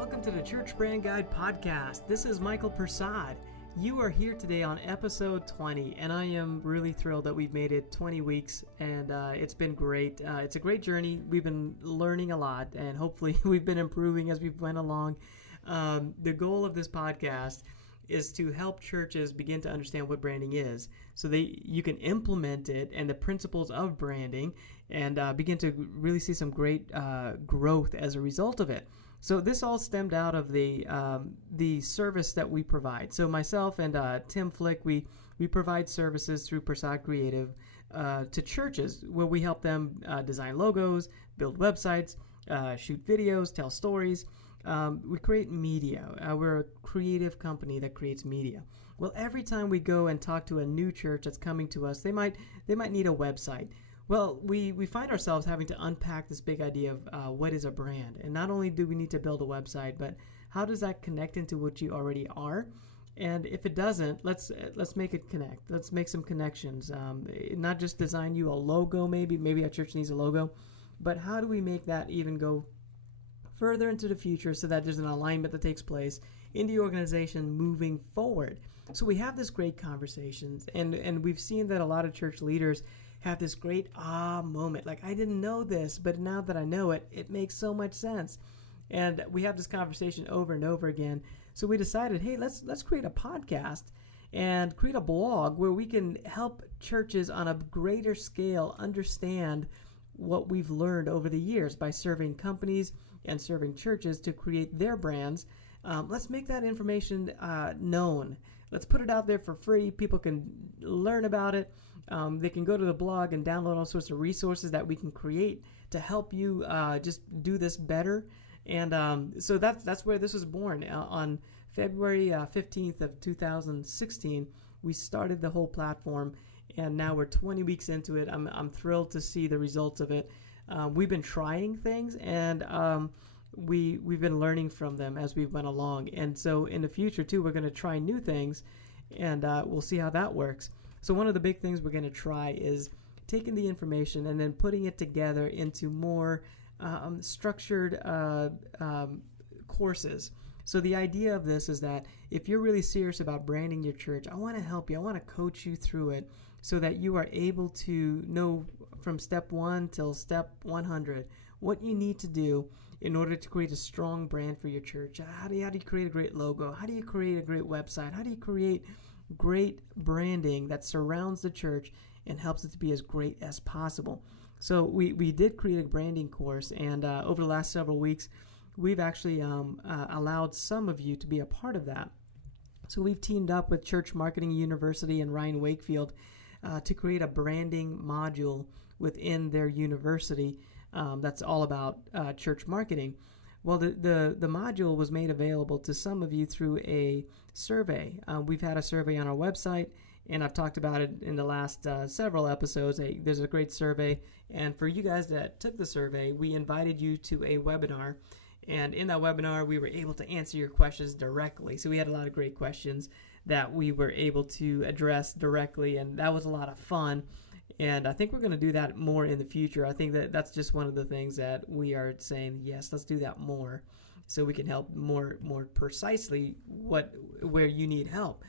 Welcome to the Church Brand Guide Podcast. This is Michael Persad. You are here today on episode 20, and I am really thrilled that we've made it 20 weeks, and it's been great. It's a great journey. We've been learning a lot, and hopefully we've been improving as we've went along. The goal of this podcast is to help churches begin to understand what branding is so you can implement it and the principles of branding and begin to really see some great growth as a result of it. So this all stemmed out of the service that we provide. So myself and Tim Flick, we provide services through Persad Creative to churches where we help them design logos, build websites, shoot videos, tell stories. We create media. We're a creative company that creates media. Well, every time we go and talk to a new church that's coming to us, they might need a website. Well, we find ourselves having to unpack this big idea of what is a brand. And not only do we need to build a website, but how does that connect into what you already are? And if it doesn't, let's make it connect. Let's make some connections. Not just design you a logo, maybe a church needs a logo, but how do we make that even go further into the future so that there's an alignment that takes place in the organization moving forward? So we have this great conversations, and we've seen that a lot of church leaders have this great moment. Like, I didn't know this, but now that I know it, it makes so much sense. And we have this conversation over and over again. So we decided, hey, let's create a podcast and create a blog where we can help churches on a greater scale understand what we've learned over the years by serving companies and serving churches to create their brands. Let's make that information known. Let's put it out there for free. People can learn about it. They can go to the blog and download all sorts of resources that we can create to help you just do this better. And so that's where this was born. On February 15th of 2016, we started the whole platform, and now we're 20 weeks into it. I'm thrilled to see the results of it. We've been trying things, and we've been learning from them as we went along. And so in the future, too, we're going to try new things, and we'll see how that works. So one of the big things we're going to try is taking the information and then putting it together into more structured courses. So the idea of this is that if you're really serious about branding your church, I want to help you. I want to coach you through it so that you are able to know from step 1 till step 100 what you need to do in order to create a strong brand for your church. How do you create a great logo? How do you create a great website? How do you create great branding that surrounds the church and helps it to be as great as possible? So we did create a branding course, and over the last several weeks, we've actually allowed some of you to be a part of that. So we've teamed up with Church Marketing University and Ryan Wakefield to create a branding module within their university that's all about church marketing. Well, the module was made available to some of you through a survey. We've had a survey on our website, and I've talked about it in the last several episodes. There's a great survey, and for you guys that took the survey, we invited you to a webinar, and in that webinar, we were able to answer your questions directly. So we had a lot of great questions that we were able to address directly, and that was a lot of fun. And I think we're going to do that more in the future. I think that's just one of the things that we are saying, yes, let's do that more so we can help more precisely where you need help.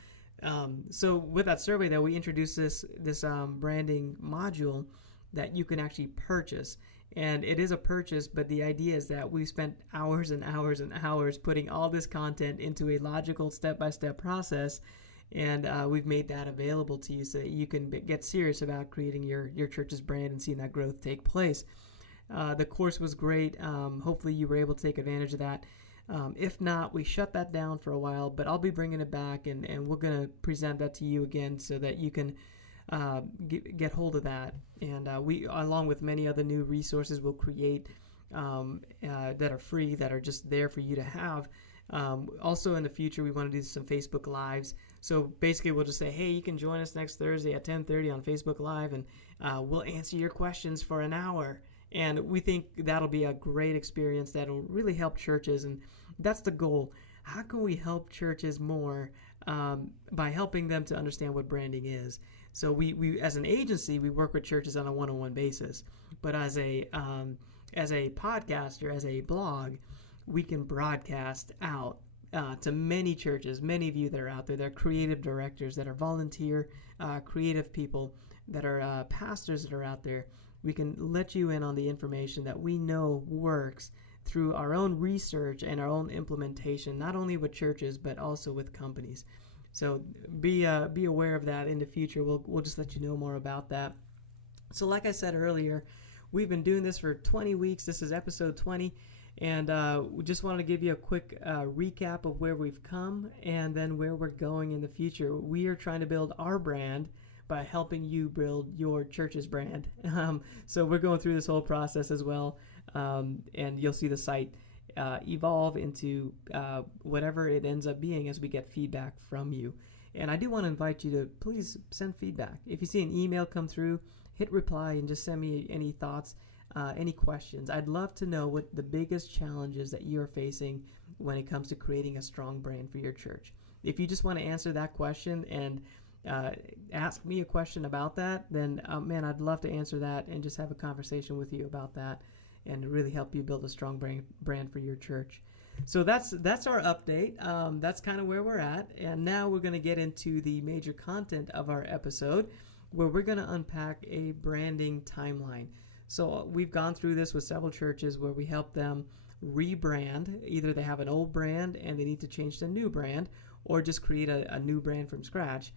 So with that survey, though, we introduced this branding module that you can actually purchase. And it is a purchase, but the idea is that we spent hours and hours and hours putting all this content into a logical step-by-step process. And we've made that available to you so that you can get serious about creating your church's brand and seeing that growth take place. The course was great. Hopefully you were able to take advantage of that. If not, we shut that down for a while, but I'll be bringing it back, and we're going to present that to you again so that you can get hold of that. And we, along with many other new resources, will create that are free, that are just there for you to have. Also in the future, we want to do some Facebook Lives. So basically, we'll just say, hey, you can join us next Thursday at 10:30 on Facebook Live, and we'll answer your questions for an hour. And we think that'll be a great experience that'll really help churches, and that's the goal. How can we help churches more by helping them to understand what branding is? So we as an agency, we work with churches on a one-on-one basis. But as a podcaster, as a blog, we can broadcast out to many churches, many of you that are out there, that are creative directors, that are volunteer, creative people, that are pastors that are out there. We can let you in on the information that we know works through our own research and our own implementation, not only with churches, but also with companies. So be aware of that in the future. We'll just let you know more about that. So like I said earlier, we've been doing this for 20 weeks. This is episode 20. And we just wanted to give you a quick recap of where we've come and then where we're going in the future. We are trying to build our brand by helping you build your church's brand. So we're going through this whole process as well. And you'll see the site evolve into whatever it ends up being as we get feedback from you. And I do want to invite you to please send feedback. If you see an email come through, hit reply and just send me any thoughts, any questions. I'd love to know what the biggest challenges that you're facing when it comes to creating a strong brand for your church. If you just want to answer that question and ask me a question about that, then man, I'd love to answer that and just have a conversation with you about that and really help you build a strong brand for your church. So that's our update. That's kind of where we're at. And now we're going to get into the major content of our episode, where we're going to unpack a branding timeline. So we've gone through this with several churches where we help them rebrand. Either they have an old brand and they need to change to a new brand, or just create a new brand from scratch.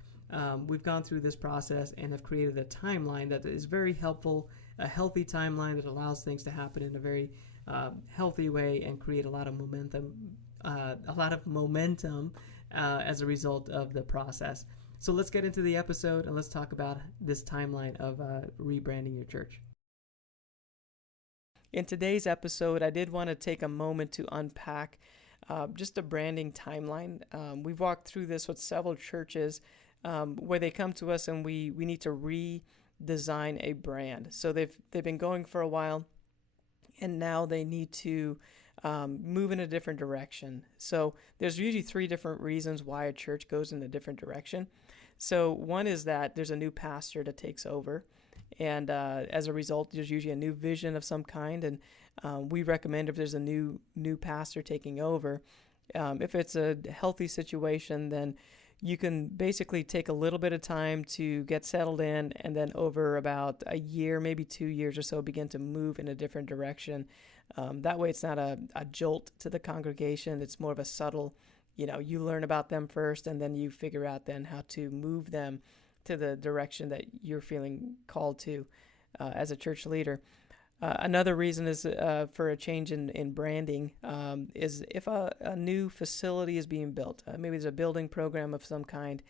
We've gone through this process and have created a timeline that is very helpful, a healthy timeline that allows things to happen in a very healthy way and create a lot of momentum as a result of the process. So let's get into the episode and let's talk about this timeline of rebranding your church. In today's episode, I did want to take a moment to unpack just a branding timeline. We've walked through this with several churches where they come to us and we need to redesign a brand. So they've been going for a while, and now they need to move in a different direction. So there's usually 3 different reasons why a church goes in a different direction. So one is that there's a new pastor that takes over, and as a result, there's usually a new vision of some kind. And we recommend, if there's a new pastor taking over, if it's a healthy situation, then you can basically take a little bit of time to get settled in, and then over about a year, maybe 2 years or so, begin to move in a different direction. That way it's not a jolt to the congregation. It's more of a subtle, you learn about them first, and then you figure out then how to move them to the direction that you're feeling called to as a church leader. Another reason is for a change in branding is if a new facility is being built. Maybe there's a building program of some kind.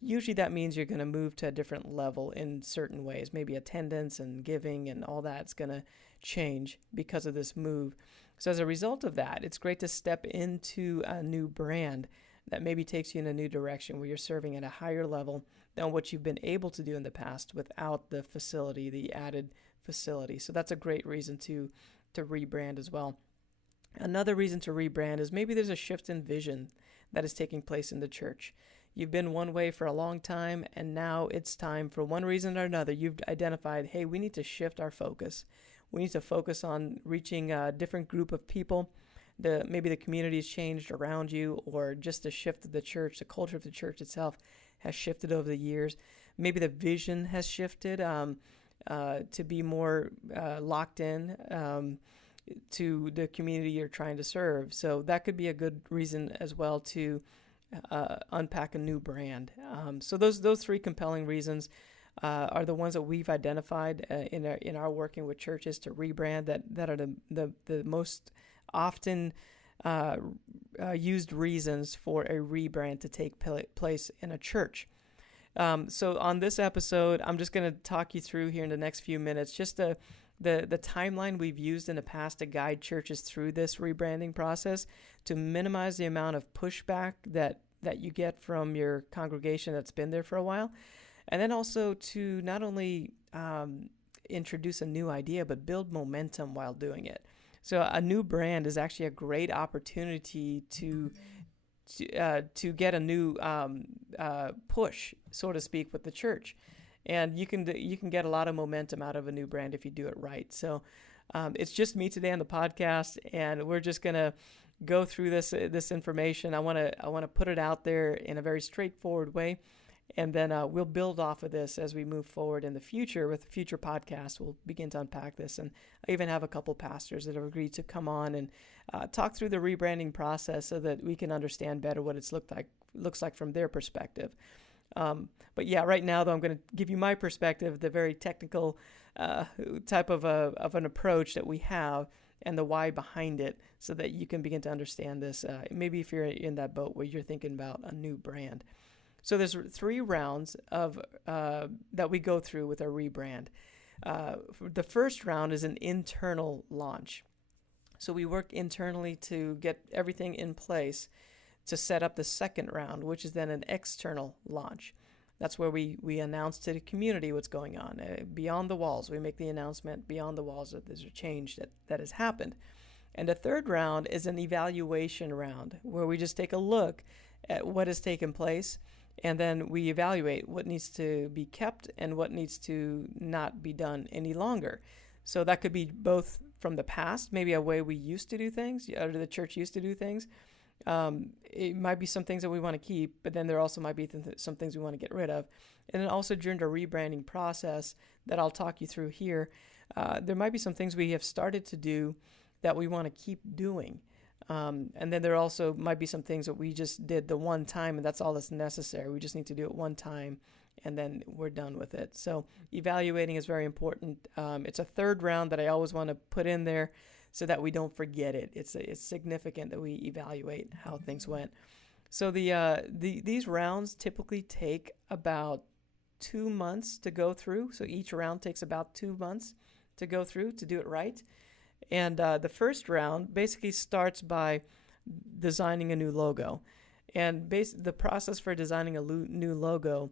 Usually that means you're going to move to a different level in certain ways. Maybe attendance and giving and all that's going to change because of this move. So as a result of that, it's great to step into a new brand that maybe takes you in a new direction, where you're serving at a higher level than what you've been able to do in the past without the facility, the added facility. So that's a great reason to rebrand as well. Another reason to rebrand is maybe there's a shift in vision that is taking place in the church. You've been one way for a long time, and now it's time, for one reason or another, you've identified, hey, we need to shift our focus. We need to focus on reaching a different group of people. Maybe the community has changed around you, or just the shift of the church, the culture of the church itself has shifted over the years. Maybe the vision has shifted to be more locked in to the community you're trying to serve. So that could be a good reason as well to unpack a new brand. So those 3 compelling reasons are the ones that we've identified in our working with churches to rebrand, that are the most often used reasons for a rebrand to take place in a church. So on this episode, I'm just going to talk you through here in the next few minutes just the timeline we've used in the past to guide churches through this rebranding process, to minimize the amount of pushback that you get from your congregation that's been there for a while, and then also to not only introduce a new idea, but build momentum while doing it. So a new brand is actually a great opportunity to get a new push, so to speak, with the church, and you can get a lot of momentum out of a new brand if you do it right. So It's just me today on the podcast, and we're just going to go through this information. I want to put it out there in a very straightforward way, and then we'll build off of this as we move forward in the future with future podcasts. We'll begin to unpack this, and I even have a couple pastors that have agreed to come on and talk through the rebranding process so that we can understand better what it's looks like from their perspective. But yeah, right now though, I'm going to give you my perspective, the very technical type of an approach that we have, and the why behind it, so that you can begin to understand this. Maybe if you're in that boat where you're thinking about a new brand. So there's 3 rounds of that we go through with our rebrand. The first round is an internal launch. So we work internally to get everything in place to set up the second round, which is then an external launch. That's where we announce to the community what's going on. Beyond the walls, we make the announcement beyond the walls that there's a change that has happened. And the third round is an evaluation round, where we just take a look at what has taken place, and then we evaluate what needs to be kept and what needs to not be done any longer. So that could be both from the past, maybe a way we used to do things, or the church used to do things. It might be some things that we want to keep, but then there also might be some things we want to get rid of. And then also during the rebranding process that I'll talk you through here, there might be some things we have started to do that we want to keep doing. And then there also might be some things that we just did the one time, and that's all that's necessary. We just need to do it one time, and then we're done with it. So evaluating is very important. It's a third round that I always want to put in there so that we don't forget it. It's significant that we evaluate how things went. So these rounds typically take about 2 months to go through. So each round takes about 2 months to go through to do it right. And the first round basically starts by designing a new logo. And the process for designing a new logo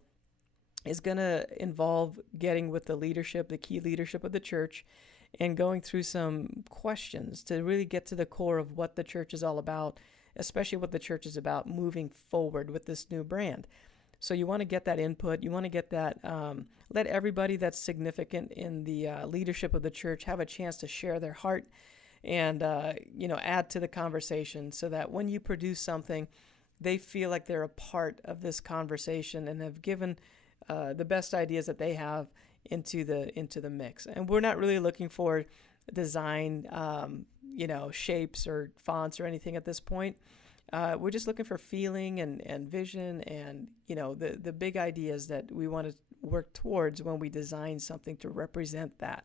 is going to involve getting with the key leadership of the church, and going through some questions to really get to the core of what the church is all about, especially what the church is about moving forward with this new brand. So you want to get that input. You want to get that, let everybody that's significant in the leadership of the church have a chance to share their heart and, add to the conversation, so that when you produce something, they feel like they're a part of this conversation and have given the best ideas that they have into the mix. And we're not really looking for design, shapes or fonts or anything at this point. We're just looking for feeling and vision and, the big ideas that we want to work towards when we design something to represent that.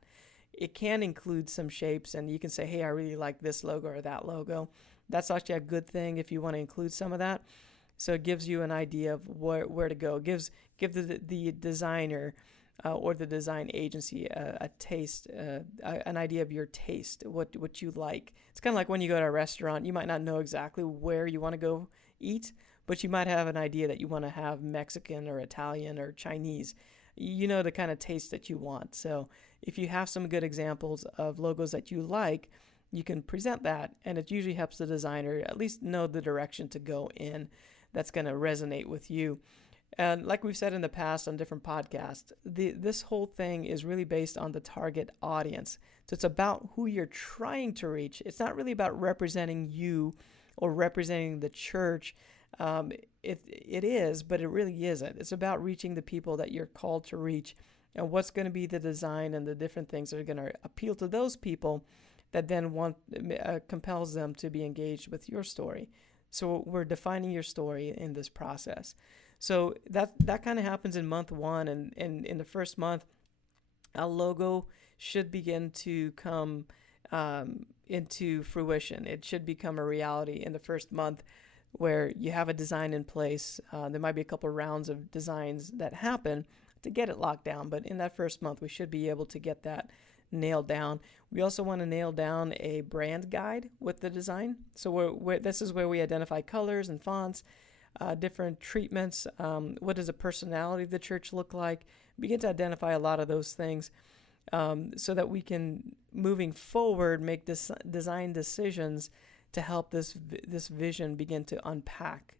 It can include some shapes, and you can say, hey, I really like this logo or that logo. That's actually a good thing if you want to include some of that. So it gives you an idea of where to go. Give the designer or the design agency a taste, an idea of your taste, what you like. It's kind of like when you go to a restaurant, you might not know exactly where you want to go eat, but you might have an idea that you want to have Mexican or Italian or Chinese. You know the kind of taste that you want. So if you have some good examples of logos that you like, you can present that, and it usually helps the designer at least know the direction to go in that's going to resonate with you. And like we've said in the past on different podcasts, this whole thing is really based on the target audience. So it's about who you're trying to reach. It's not really about representing you or representing the church. It is, but it really isn't. It's about reaching the people that you're called to reach, and what's going to be the design and the different things that are going to appeal to those people that then compels them to be engaged with your story. So we're defining your story in this process. So that kind of happens in month 1, and in the first month, a logo should begin to come into fruition. It should become a reality in the first month, where you have a design in place. There might be a couple of rounds of designs that happen to get it locked down, but in that first month, we should be able to get that nailed down. We also want to nail down a brand guide with the design. So this is where we identify colors and fonts, different treatments. What does the personality of the church look like? Begin to identify a lot of those things, so that we can, moving forward, make design decisions to help this vision begin to unpack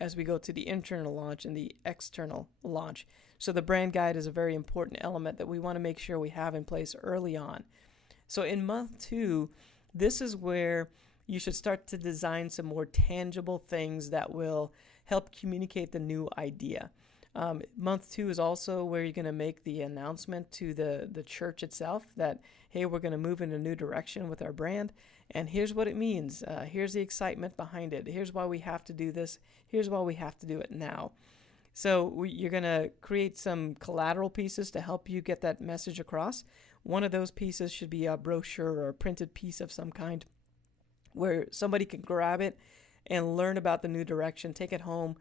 as we go to the internal launch and the external launch. So the brand guide is a very important element that we want to make sure we have in place early on. So in month 2, this is where you should start to design some more tangible things that will help communicate the new idea. Month 2 is also where you're going to make the announcement to the church itself that, hey, we're going to move in a new direction with our brand, and here's what it means. Here's the excitement behind it. Here's why we have to do this. Here's why we have to do it now. So you're going to create some collateral pieces to help you get that message across. One of those pieces should be a brochure or a printed piece of some kind where somebody can grab it and learn about the new direction, take it home,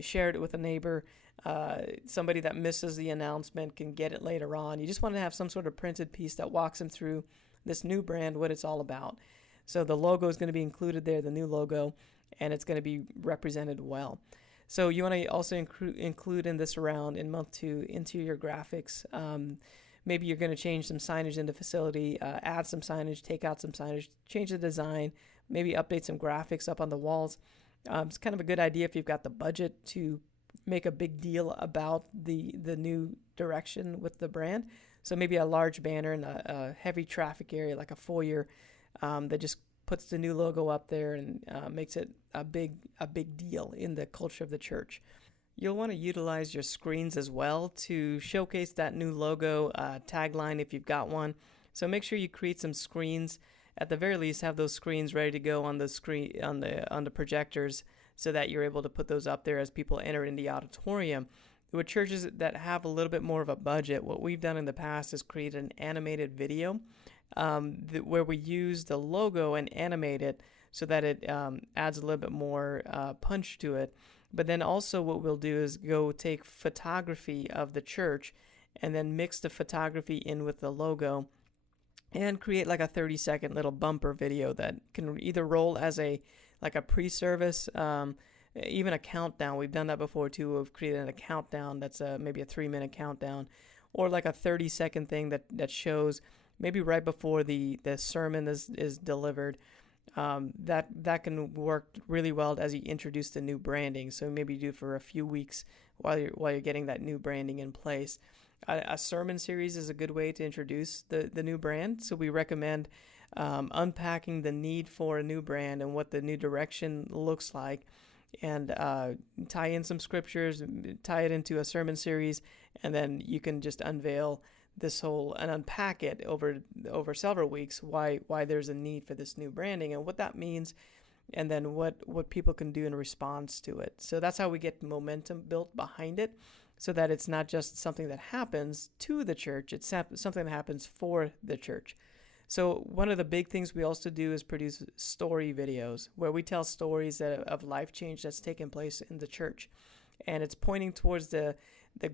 share it with a neighbor. Somebody that misses the announcement can get it later on. You just want to have some sort of printed piece that walks them through this new brand, what it's all about. So the logo is going to be included there, the new logo, and it's going to be represented well. So you want to also include in this round in month 2 interior graphics. Maybe you're going to change some signage in the facility, add some signage, take out some signage, change the design, maybe update some graphics up on the walls. It's kind of a good idea if you've got the budget to make a big deal about the new direction with the brand. So maybe a large banner in a heavy traffic area like a foyer that just puts the new logo up there and makes it a big deal in the culture of the church. You'll want to utilize your screens as well to showcase that new logo tagline if you've got one. So make sure you create some screens. At the very least, have those screens ready to go on the screen on the projectors so that you're able to put those up there as people enter in the auditorium. With churches that have a little bit more of a budget, what we've done in the past is create an animated video where we use the logo and animate it so that it adds a little bit more punch to it. But then also what we'll do is go take photography of the church and then mix the photography in with the logo and create like a 30-second little bumper video that can either roll as a pre-service, even a countdown. We've done that before too. We've created a countdown that's maybe a 3-minute countdown, or like a 30-second thing that shows maybe right before the sermon is delivered. That can work really well as you introduce the new branding. So maybe you do it for a few weeks while you're getting that new branding in place. A sermon series is a good way to introduce the new brand. So we recommend unpacking the need for a new brand and what the new direction looks like, and tie in some scriptures, tie it into a sermon series, and then you can just unveil this whole and unpack it over several weeks why there's a need for this new branding and what that means, and then what people can do in response to it. So that's how we get momentum built behind it, so that it's not just something that happens to the church, it's something that happens for the church. So one of the big things we also do is produce story videos where we tell stories of life change that's taken place in the church, and it's pointing towards the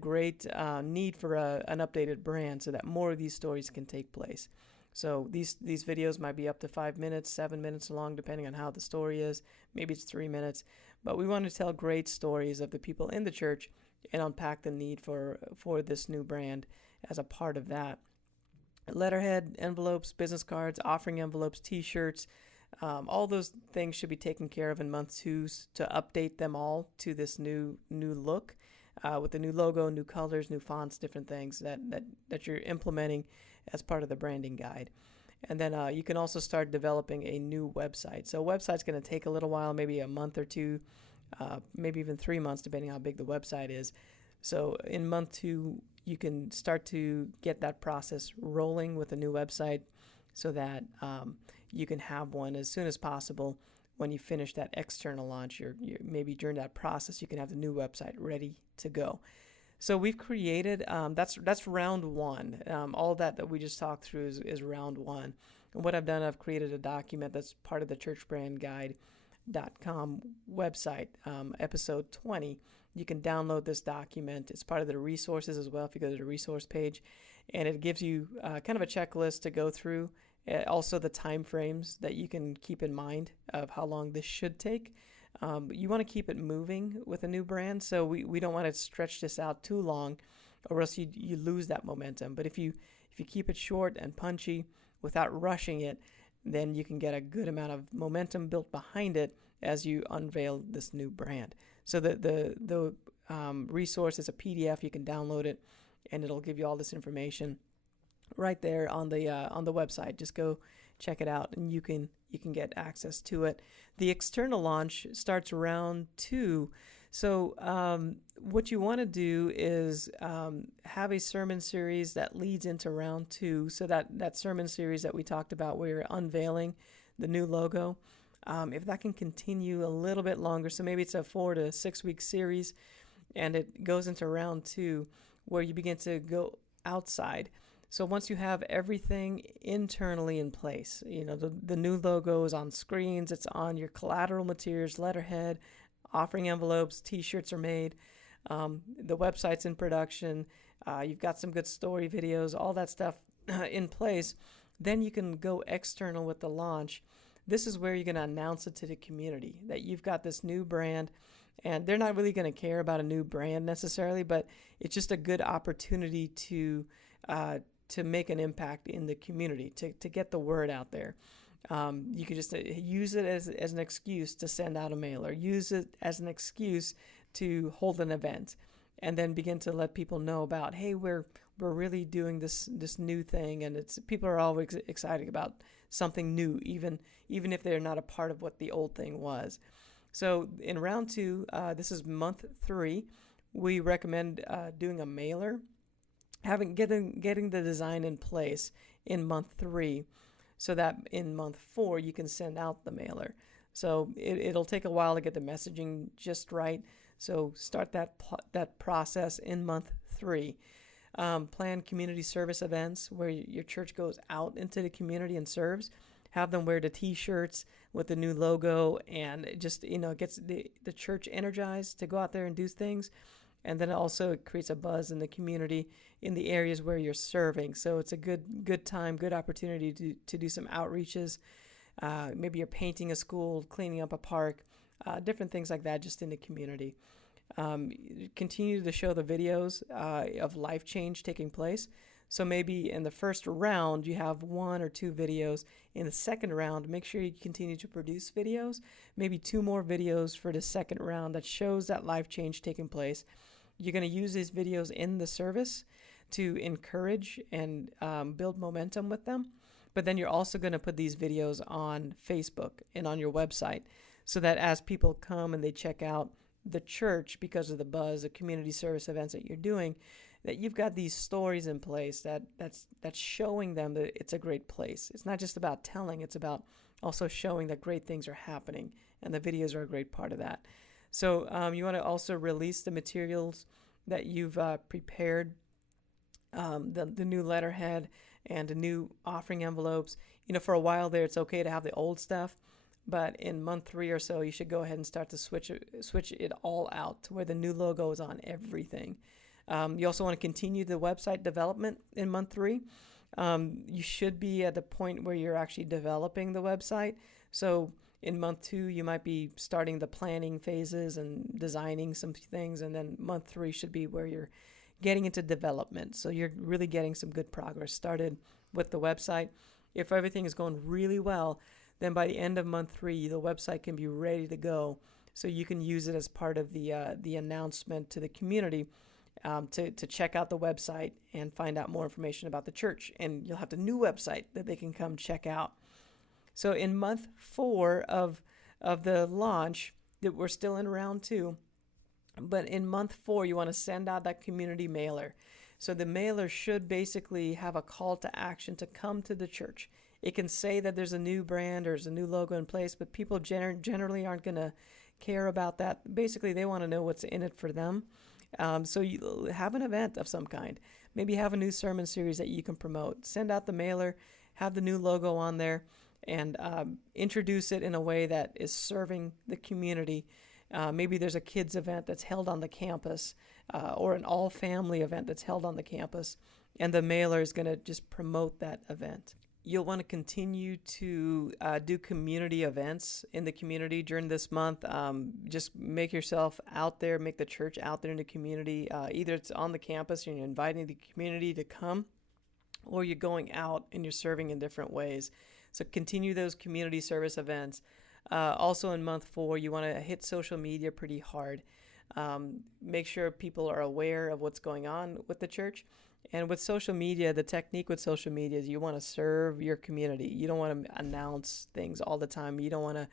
great need for an updated brand so that more of these stories can take place. So these videos might be up to 5 minutes, 7 minutes long, depending on how the story is. Maybe it's 3 minutes. But we want to tell great stories of the people in the church and unpack the need for this new brand as a part of that. Letterhead, envelopes, business cards, offering envelopes, T-shirts, all those things should be taken care of in month 2 to update them all to this new look. With the new logo, new colors, new fonts, different things that you're implementing as part of the branding guide. And then you can also start developing a new website. So a website's going to take a little while, maybe a month or 2, maybe even 3 months, depending on how big the website is. So in month 2, you can start to get that process rolling with a new website so that you can have one as soon as possible. When you finish that external launch, you're maybe during that process, you can have the new website ready to go. So we've created, that's round 1. All that we just talked through is round 1. And what I've done, I've created a document that's part of the churchbrandguide.com website, episode 20. You can download this document. It's part of the resources as well if you go to the resource page. And it gives you kind of a checklist to go through. Also the time frames that you can keep in mind of how long this should take. You want to keep it moving with a new brand, so we don't want to stretch this out too long, or else you lose that momentum. But if you keep it short and punchy without rushing it, then you can get a good amount of momentum built behind it as you unveil this new brand. So the resource is a PDF. You can download it, and it'll give you all this information. right there on the website. Just go check it out, and you can get access to it. The external launch starts round 2. So what you want to do is have a sermon series that leads into round 2. So that sermon series that we talked about, where you're unveiling the new logo, if that can continue a little bit longer, so maybe it's a 4 to 6 week series, and it goes into round 2, where you begin to go outside. So once you have everything internally in place, the new logo is on screens, it's on your collateral materials, letterhead, offering envelopes, t-shirts are made, the website's in production, you've got some good story videos, all that stuff in place, then you can go external with the launch. This is where you're going to announce it to the community that you've got this new brand, and they're not really going to care about a new brand necessarily, but it's just a good opportunity to make an impact in the community, to get the word out there. You can just use it as an excuse to send out a mailer, use it as an excuse to hold an event, and then begin to let people know about, hey, we're really doing this new thing, and people are always excited about something new, even if they're not a part of what the old thing was. So in round 2, this is month 3, we recommend doing a mailer, getting the design in place in month 3, so that in month 4 you can send out the mailer. So it'll take a while to get the messaging just right. So start that process in month 3. Plan community service events where your church goes out into the community and serves. Have them wear the t-shirts with the new logo, and it just gets the church energized to go out there and do things. And then also it creates a buzz in the community in the areas where you're serving. So it's a good time, good opportunity to do some outreaches. Maybe you're painting a school, cleaning up a park, different things like that just in the community. Continue to show the videos of life change taking place. So maybe in the first round you have 1 or 2 videos. In the second round, make sure you continue to produce videos, maybe 2 more videos for the second round that shows that life change taking place. You're going to use these videos in the service to encourage and build momentum with them. But then you're also going to put these videos on Facebook and on your website, so that as people come and they check out the church because of the buzz, the community service events that you're doing, that you've got these stories in place that's showing them that it's a great place. It's not just about telling, it's about also showing that great things are happening, and the videos are a great part of that. So you want to also release the materials that you've prepared, the new letterhead and the new offering envelopes. For a while there, it's okay to have the old stuff, but in month 3 or so, you should go ahead and start to switch it all out to where the new logo is on everything. You also want to continue the website development in month 3. You should be at the point where you're actually developing the website. So in month 2, you might be starting the planning phases and designing some things, and then month 3 should be where you're getting into development. So you're really getting some good progress started with the website. If everything is going really well, then by the end of month 3, the website can be ready to go. So you can use it as part of the announcement to the community to check out the website and find out more information about the church. And you'll have the new website that they can come check out. So in month 4 of the launch, that we're still in round 2, but in month 4, you want to send out that community mailer. So the mailer should basically have a call to action to come to the church. It can say that there's a new brand or there's a new logo in place, but people generally aren't going to care about that. Basically, they want to know what's in it for them. So you have an event of some kind. Maybe have a new sermon series that you can promote. Send out the mailer, have the new logo on there, and introduce it in a way that is serving the community. Maybe there's a kids event that's held on the campus, or an all-family event that's held on the campus, and the mailer is going to just promote that event. You'll want to continue to do community events in the community during this month. Just make yourself out there, make the church out there in the community. Either it's on the campus and you're inviting the community to come, or you're going out and you're serving in different ways. So continue those community service events. Also in month 4, you want to hit social media pretty hard. Make sure people are aware of what's going on with the church. And with social media, the technique with social media is you want to serve your community. You don't want to announce things all the time. You don't want to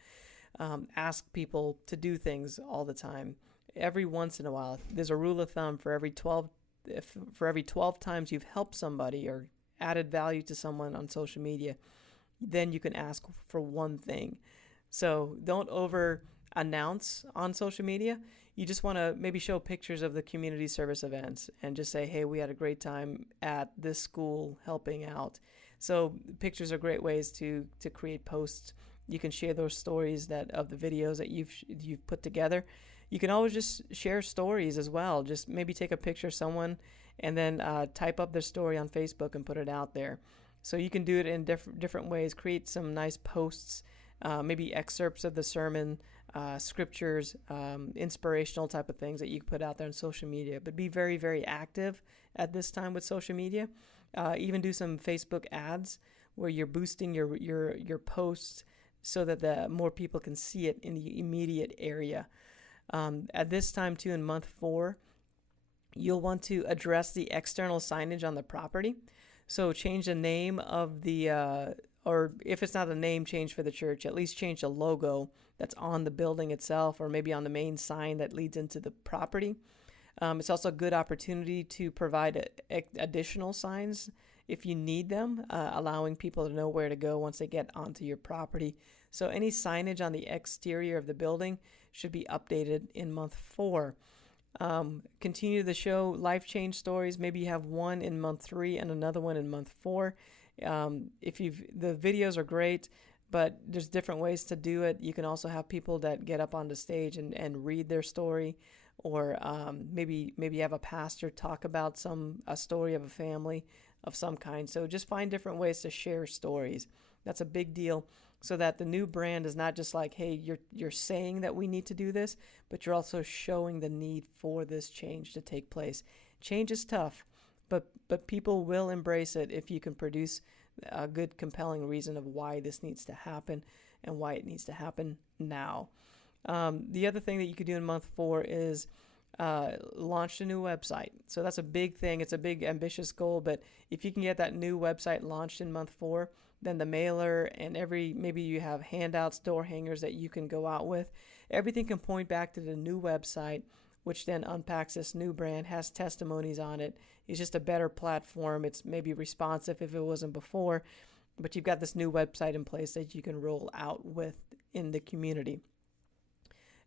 ask people to do things all the time. Every once in a while, there's a rule of thumb for every 12 times you've helped somebody or added value to someone on social media, then you can ask for one thing. So don't over announce on social media. You just want to maybe show pictures of the community service events and just say, hey, we had a great time at this school helping out. So pictures are great ways to create posts. You can share those stories of the videos that you've put together. You can always just share stories as well. Just maybe take a picture of someone and then type up their story on Facebook and put it out there. So you can do it in different ways. Create some nice posts, maybe excerpts of the sermon, scriptures, inspirational type of things that you can put out there on social media. But be very, very active at this time with social media. Even do some Facebook ads where you're boosting your posts so that the more people can see it in the immediate area. At this time too, in month 4, you'll want to address the external signage on the property. So change the name of or if it's not a name change for the church, at least change the logo that's on the building itself, or maybe on the main sign that leads into the property. It's also a good opportunity to provide additional signs if you need them, allowing people to know where to go once they get onto your property. So any signage on the exterior of the building should be updated in month 4. Continue to show life change stories. Maybe you have one in month 3 and another one in month 4. The videos are great, but there's different ways to do it. You can also have people that get up on the stage and read their story, or maybe you have a pastor talk about a story of a family of some kind. So just find different ways to share stories. That's a big deal, so that the new brand is not just like, hey, you're saying that we need to do this, but you're also showing the need for this change to take place. Change is tough, but people will embrace it if you can produce a good, compelling reason of why this needs to happen and why it needs to happen now. The other thing that you could do in month 4 is launch a new website. So that's a big thing. It's a big, ambitious goal, but if you can get that new website launched in month 4, then the mailer and maybe you have handouts, door hangers that you can go out with. Everything can point back to the new website, which then unpacks this new brand, has testimonies on it. It's just a better platform. It's maybe responsive if it wasn't before, but you've got this new website in place that you can roll out with in the community.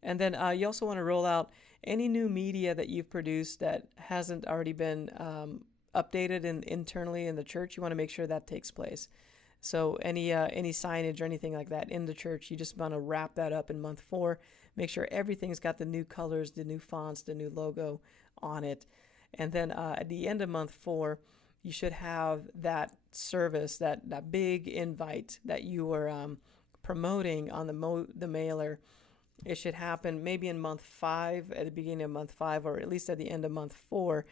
And then you also want to roll out any new media that you've produced that hasn't already been updated internally in the church. You want to make sure that takes place. So any signage or anything like that in the church, you just want to wrap that up in month 4. Make sure everything's got the new colors, the new fonts, the new logo on it. And then at the end of month 4, you should have that service, that big invite that you were promoting on the mailer. It should happen maybe in month 5, at the beginning of month 5, or at least at the end of month 4.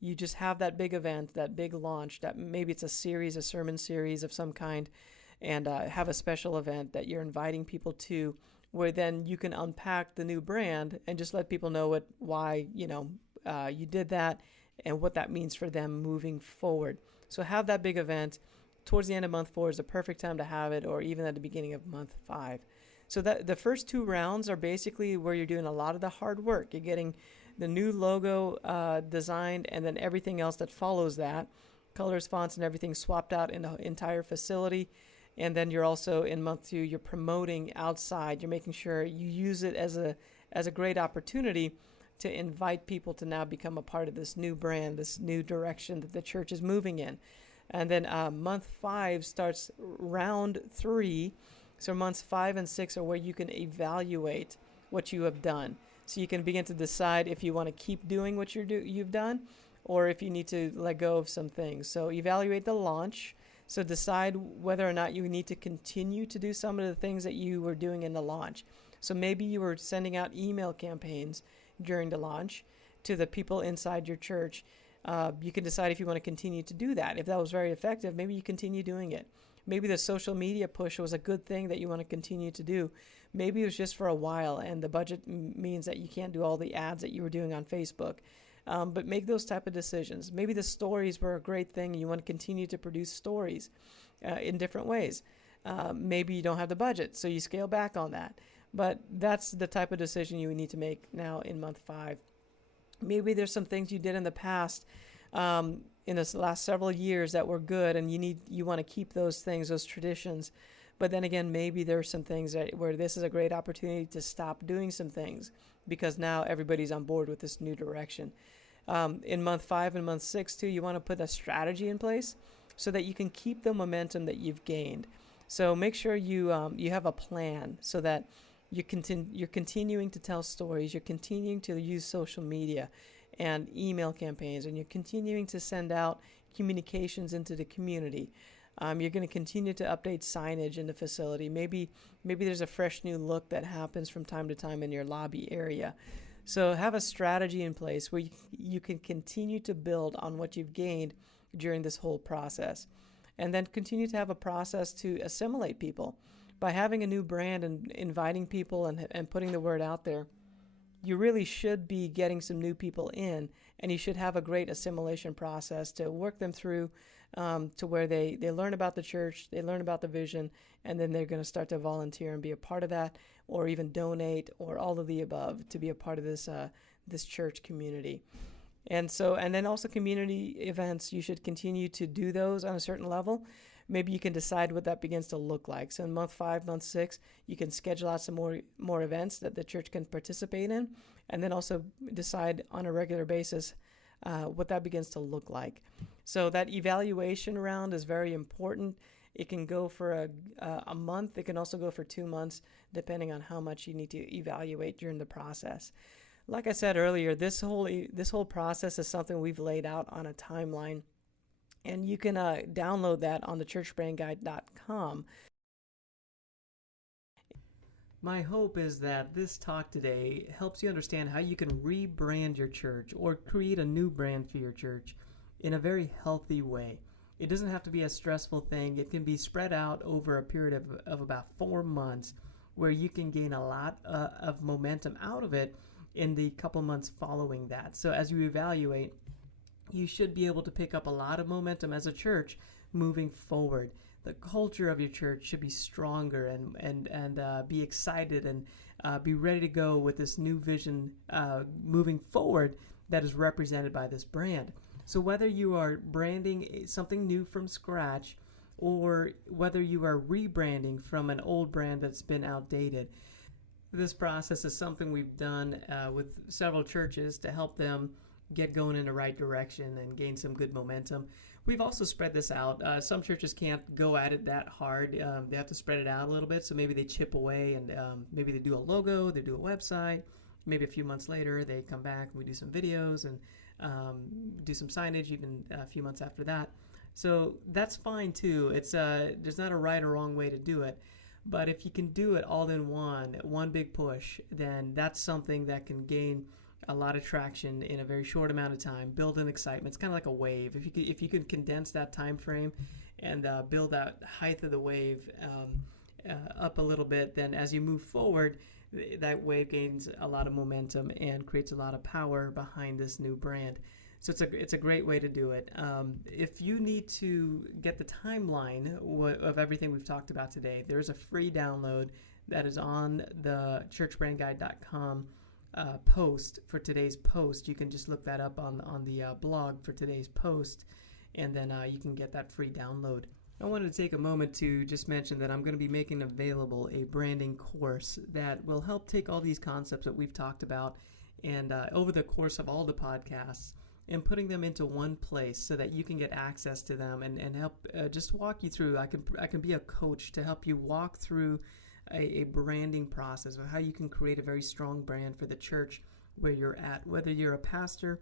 You just have that big event, that big launch, that maybe it's a sermon series of some kind, and have a special event that you're inviting people to, where then you can unpack the new brand and just let people know why you did that and what that means for them moving forward. So have that big event. Towards the end of month 4 is the perfect time to have it, or even at the beginning of month 5. So that the first 2 rounds are basically where you're doing a lot of the hard work. You're getting the new logo designed, and then everything else that follows that, colors, fonts, and everything swapped out in the entire facility. And then you're also in month 2, you're promoting outside. You're making sure you use it as a great opportunity to invite people to now become a part of this new brand, this new direction that the church is moving in. And then month 5 starts round 3. So months 5 and 6 are where you can evaluate what you have done. So you can begin to decide if you want to keep doing what you've done, or if you need to let go of some things. So evaluate the launch. So decide whether or not you need to continue to do some of the things that you were doing in the launch. So maybe you were sending out email campaigns during the launch to the people inside your church. You can decide if you want to continue to do that. If that was very effective, maybe you continue doing it. Maybe the social media push was a good thing that you want to continue to do. Maybe it was just for a while and the budget means that you can't do all the ads that you were doing on Facebook. But make those type of decisions. Maybe the stories were a great thing and you want to continue to produce stories in different ways. Maybe you don't have the budget, so you scale back on that. But that's the type of decision you need to make now in month 5. Maybe there's some things you did in the past, in this last several years that were good, and you want to keep those things, those traditions. But then again, maybe there are some things where this is a great opportunity to stop doing some things because now everybody's on board with this new direction. In month 5 and month 6 too, you want to put a strategy in place so that you can keep the momentum that you've gained. So make sure you have a plan so that you're continuing to tell stories, you're continuing to use social media and email campaigns, and you're continuing to send out communications into the community. You're going to continue to update signage in the facility. Maybe there's a fresh new look that happens from time to time in your lobby area. So have a strategy in place where you can continue to build on what you've gained during this whole process. And then continue to have a process to assimilate people. By having a new brand and inviting people and putting the word out there, you really should be getting some new people in, and you should have a great assimilation process to work them through to where they learn about the church, they learn about the vision, and then they're going to start to volunteer and be a part of that, or even donate, or all of the above to be a part of this church community. And then also community events, you should continue to do those on a certain level. Maybe you can decide what that begins to look like. So in month 5, month 6, you can schedule out some more events that the church can participate in, and then also decide on a regular basis what that begins to look like. So that evaluation round is very important. It can go for a month. It can also go for 2 months, depending on how much you need to evaluate during the process. Like I said earlier, this whole process is something we've laid out on a timeline, and you can download that on the churchbrandguide.com. My hope is that this talk today helps you understand how you can rebrand your church or create a new brand for your church in a very healthy way. It doesn't have to be a stressful thing. It can be spread out over a period of about 4 months where you can gain a lot of momentum out of it in the couple months following that. So as you evaluate, you should be able to pick up a lot of momentum as a church moving forward. The culture of your church should be stronger and be excited and be ready to go with this new vision moving forward that is represented by this brand. So whether you are branding something new from scratch or whether you are rebranding from an old brand that's been outdated, this process is something we've done with several churches to help them get going in the right direction and gain some good momentum. We've also spread this out. Some churches can't go at it that hard. They have to spread it out a little bit, so maybe they chip away and maybe they do a logo, they do a website. Maybe a few months later, they come back and we do some videos and do some signage even a few months after that. So that's fine too. It's there's not a right or wrong way to do it. But if you can do it all in one big push, then that's something that can gain a lot of traction in a very short amount of time, build an excitement. It's kind of like a wave. If you can condense that time frame and build that height of the wave up a little bit, then as you move forward, that wave gains a lot of momentum and creates a lot of power behind this new brand. So it's a great way to do it. If you need to get the timeline of everything we've talked about today, there's a free download that is on the churchbrandguide.com post for today's post. You can just look that up on the blog for today's post, and then you can get that free download. I wanted to take a moment to just mention that I'm going to be making available a branding course that will help take all these concepts that we've talked about and over the course of all the podcasts and putting them into one place so that you can get access to them and help just walk you through. I can be a coach to help you walk through a branding process of how you can create a very strong brand for the church where you're at. Whether you're a pastor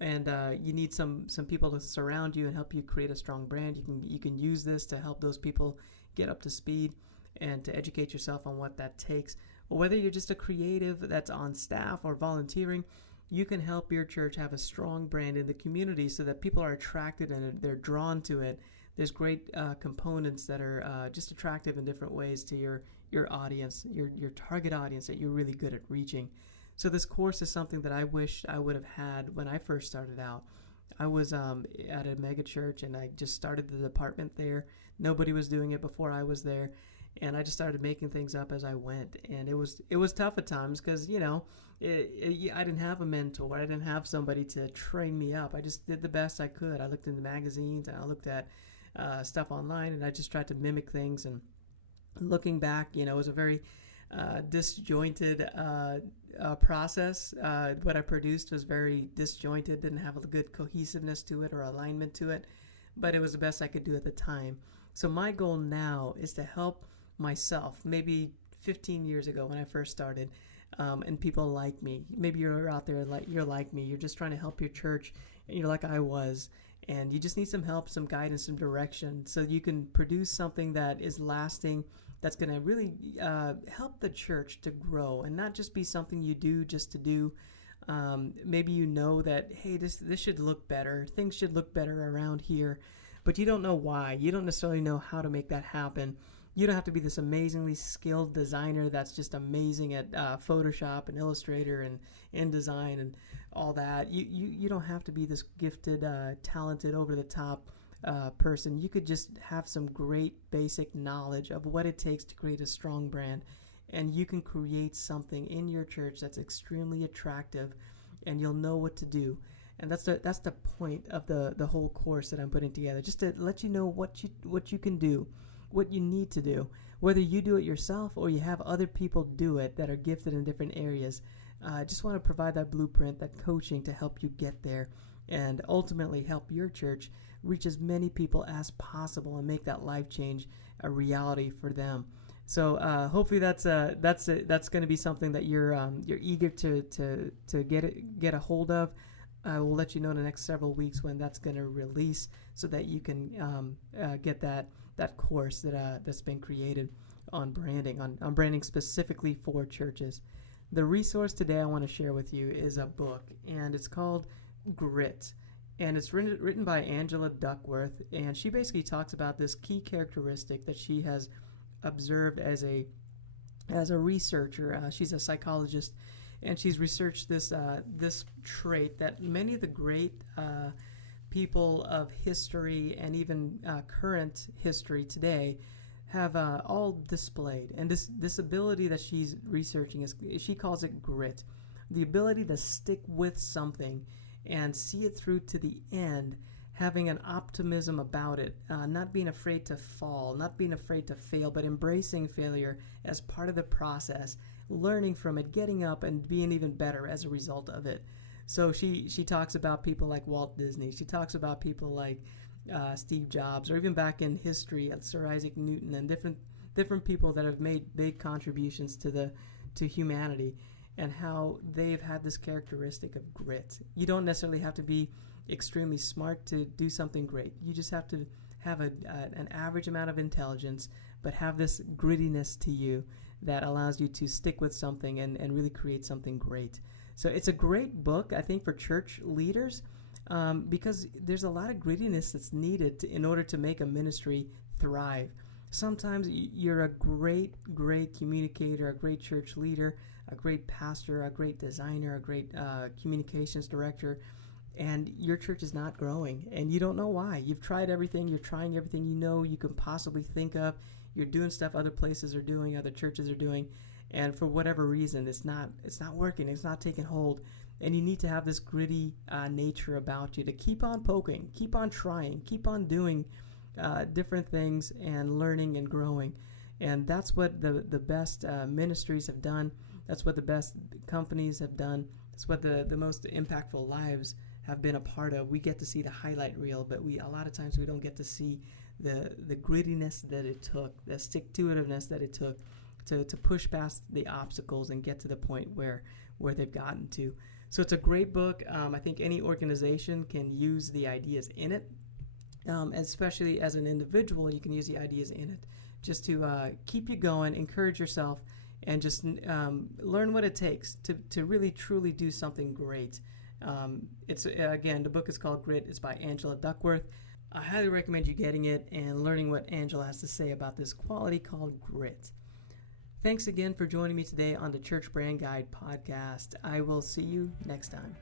and you need some people to surround you and help you create a strong brand, you can use this to help those people get up to speed and to educate yourself on what that takes. Or whether you're just a creative that's on staff or volunteering, you can help your church have a strong brand in the community so that people are attracted and they're drawn to it. There's great components that are just attractive in different ways to your audience, your target audience that you're really good at reaching. So this course is something that I wish I would have had when I first started out. I was at a mega church, and I just started the department there. Nobody was doing it before I was there, and I just started making things up as I went. And it was tough at times because I didn't have a mentor. I didn't have somebody to train me up. I just did the best I could. I looked into magazines, and I looked at stuff online, and I just tried to mimic things. And looking back, it was a very disjointed process. What I produced was very disjointed, didn't have a good cohesiveness to it or alignment to it, but it was the best I could do at the time. So my goal now is to help myself, maybe 15 years ago when I first started, and people like me. Maybe you're out there, you're like me, you're just trying to help your church, and you're like I was, and you just need some help, some guidance, some direction, so you can produce something that is lasting, that's going to really help the church to grow and not just be something you do just to do. Maybe that, hey, this should look better. Things should look better around here, but you don't know why. You don't necessarily know how to make that happen. You don't have to be this amazingly skilled designer that's just amazing at Photoshop and Illustrator and InDesign and all that. You don't have to be this gifted, talented, over-the-top person. You could just have some great basic knowledge of what it takes to create a strong brand, and you can create something in your church that's extremely attractive, and you'll know what to do. And that's the point of the whole course that I'm putting together, just to let you know what you can do, what you need to do, whether you do it yourself or you have other people do it that are gifted in different areas. I just want to provide that blueprint, that coaching to help you get there and ultimately help your church reach as many people as possible and make that life change a reality for them. So hopefully that's going to be something that you're eager to get a hold of. I will let you know in the next several weeks when that's going to release, so that you can get that course that's been created on branding specifically for churches. The resource today I want to share with you is a book, and it's called Grit. And it's written by Angela Duckworth, and she basically talks about this key characteristic that she has observed as a researcher. She's a psychologist, and she's researched this trait that many of the great people of history and even current history today have all displayed. And this ability that she's researching she calls it grit, the ability to stick with something and see it through to the end, having an optimism about it, not being afraid to fall, not being afraid to fail, but embracing failure as part of the process, learning from it, getting up, and being even better as a result of it. So she talks about people like Walt Disney. She talks about people like Steve Jobs, or even back in history, Sir Isaac Newton, and different people that have made big contributions to humanity, and how they've had this characteristic of grit. You don't necessarily have to be extremely smart to do something great. You just have to have an average amount of intelligence, but have this grittiness to you that allows you to stick with something and really create something great. So it's a great book, I think, for church leaders, because there's a lot of grittiness that's needed in order to make a ministry thrive. Sometimes you're a great communicator, a great church leader, a great pastor, a great designer, a great communications director, and your church is not growing, and you don't know why. You've tried everything, you're trying everything you can possibly think of. You're doing stuff other places are doing, other churches are doing, and for whatever reason, it's not working, it's not taking hold. And you need to have this gritty nature about you to keep on poking, keep on trying, keep on doing different things and learning and growing. And that's what the best ministries have done. That's what the best companies have done. That's what the most impactful lives have been a part of. We get to see the highlight reel, but a lot of times we don't get to see the grittiness that it took, the stick-to-itiveness that it took to push past the obstacles and get to the point where they've gotten to. So it's a great book. I think any organization can use the ideas in it, especially as an individual. You can use the ideas in it just to keep you going, encourage yourself, and just learn what it takes to really truly do something great. It's again, the book is called Grit. It's by Angela Duckworth. I highly recommend you getting it and learning what Angela has to say about this quality called grit. Thanks again for joining me today on the Church Brand Guide podcast. I will see you next time.